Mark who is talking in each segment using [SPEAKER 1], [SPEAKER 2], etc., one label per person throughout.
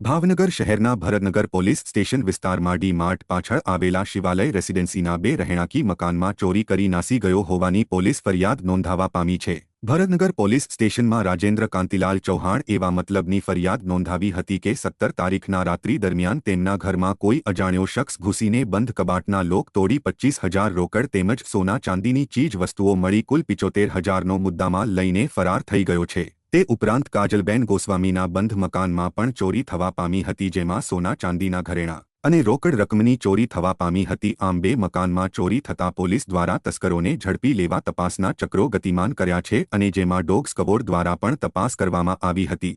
[SPEAKER 1] ભાવનગર શહેરના Bharatnagar police station વિસ્તારમાં D Mart પાછળ આવેલા શિવાલય રેસિડેન્સીના બે રહેણાંકી મકાનમાં ચોરી કરી નાસી ગયો હોવાની પોલીસ ફરિયાદ નોંધાવા પામી છે. ભરતનગર પોલીસ સ્ટેશનમાં રાજેન્દ્ર કાંતિલાલ ચૌહાણ એવા મતલબની ફરિયાદ નોંધાવી હતી કે સત્તર તારીખના રાત્રિ દરમિયાન તેમના ઘરમાં કોઈ અજાણ્યો શખ્સ ઘૂસીને બંધ કબાટના લોક તોડી પચ્ચીસ હજાર રોકડ તેમજ સોના ચાંદીની ચીજ વસ્તુઓ મળી કુલ પિચોતેર હજારનો મુદ્દામાં લઈને ફરાર થઈ ગયો છે. તે ઉપરાંત કાજલબેન ગોસ્વામીના બંધ મકાનમાં પણ ચોરી થવા પામી હતી, જેમાં સોના ચાંદીના ઘરેણાં અને રોકડ રકમની ચોરી થવા પામી હતી. આમ બે મકાનમાં ચોરી થતા પોલીસ દ્વારા તસ્કરોને ઝડપી લેવા તપાસના ચક્રો ગતિમાન કર્યા છે અને જેમાં ડોગ સ્કવોર દ્વારા પણ તપાસ કરવામાં આવી હતી.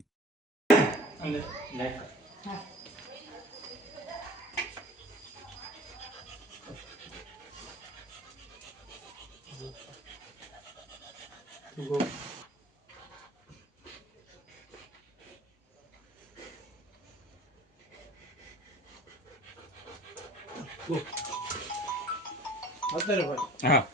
[SPEAKER 2] અંદર લઈ હા.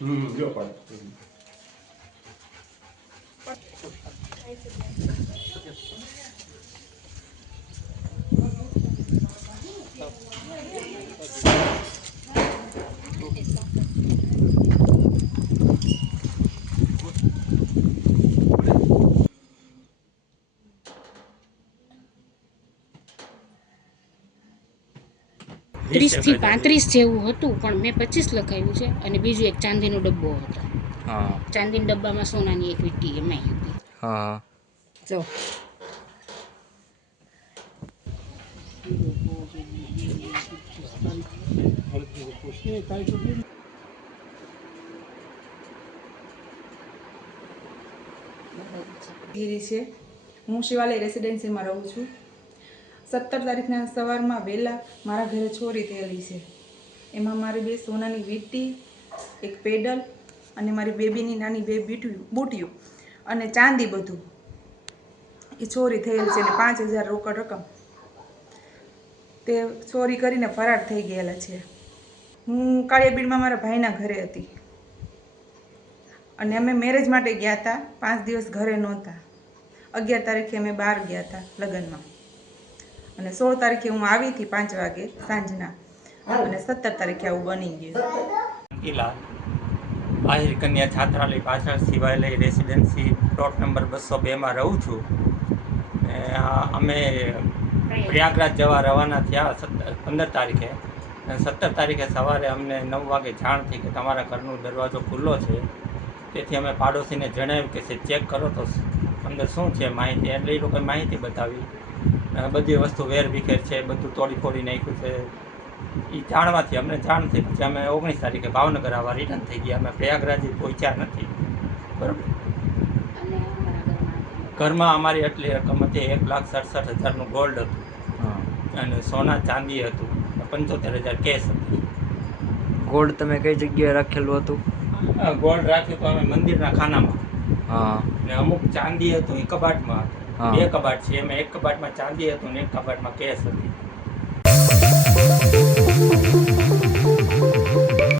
[SPEAKER 2] હમ જો પણ
[SPEAKER 3] ત્રીસથી પાંત્રીસ જેવું હતું પણ મેં પચીસ લખાવ્યું છે અને બીજું એક ચાંદીનો ડબ્બો હતો. ચાંદીના ડબ્બામાં સોનાની એક વીંટી એમાં હતી.
[SPEAKER 4] હા.
[SPEAKER 3] જો.
[SPEAKER 5] ગીરી છે. હું શિવાલય રેસિડેન્સીમાં રહું છું. સત્તર તારીખના સવારમાં વહેલા મારા ઘરે ચોરી થયેલી છે. એમાં મારી બે સોનાની વીંટી, એક પેડલ અને મારી બેબીની નાની બે બીટીયું, બુટિયું અને ચાંદી બધું. એ ચોરી થયેલ છે અને પાંચ હજાર રોકડ રકમ. તે ચોરી કરીને ફરાર થઈ ગયેલા છે. હું કાળિયાબીડમાં મારા ભાઈના ઘરે હતી. અને અમે મેરેજ માટે ગયા હતા પાંચ દિવસ ઘરે નહોતા. અગિયાર તારીખે અમે બહાર ગયા હતા લગ્નમાં. અને સોળ તારીખે હું આવી હતી પાંચ વાગે સાંજના. અને સત્તર તારીખે આવું બની ગયું.
[SPEAKER 2] કિલ્લા. આહિર કન્યા છાત્રાલય પાછળ સિવાલય રેસિડેન્સી પ્લોટ નંબર બસો બેમાં રહું છું. ને અમે પ્રયાગરાજ જવા રવાના થયા સત્તર પંદર તારીખે. સત્તર તારીખે સવારે અમને નવ વાગે જાણ થઈ કે તમારા ઘરનો દરવાજો ખુલ્લો છે. તેથી અમે પાડોશીને જણાવ્યું કે ચેક કરો તો અંદર શું છે માહિતી? એટલે એ લોકોએ માહિતી બતાવી. બધી વસ્તુ વેર વિખેર છે બધું તોડી ફોડી નાખ્યું છે. એ જાણવાથી અમને જાણ થઈ પછી અમે ઓગણીસ તારીખે ભાવનગર આવવા રિટર્ન થઈ ગયા. અમે પ્રયાગરાજ પહોંચ્યા નથી. બરાબર?
[SPEAKER 3] ઘરમાં
[SPEAKER 2] અમારી એટલી રકમ હતી એક લાખ સડસઠ હજારનું ગોલ્ડ હતું. અને સોના ચાંદી હતું. પંચોતેર હજાર કેશ હતું.
[SPEAKER 4] ગોલ્ડ તમે કઈ જગ્યાએ રાખેલું હતું?
[SPEAKER 2] આ ગોલ્ડ રાખ્યું તો અમે મંદિરના ખાનામાં.
[SPEAKER 4] હા.
[SPEAKER 2] ને અમુક ચાંદી હતું એ કબાટમાં હતું. બે કબાટ છે એમાં એક કબાટમાં ચાંદી હતું ને એક કબાટમાં કેશ હતી.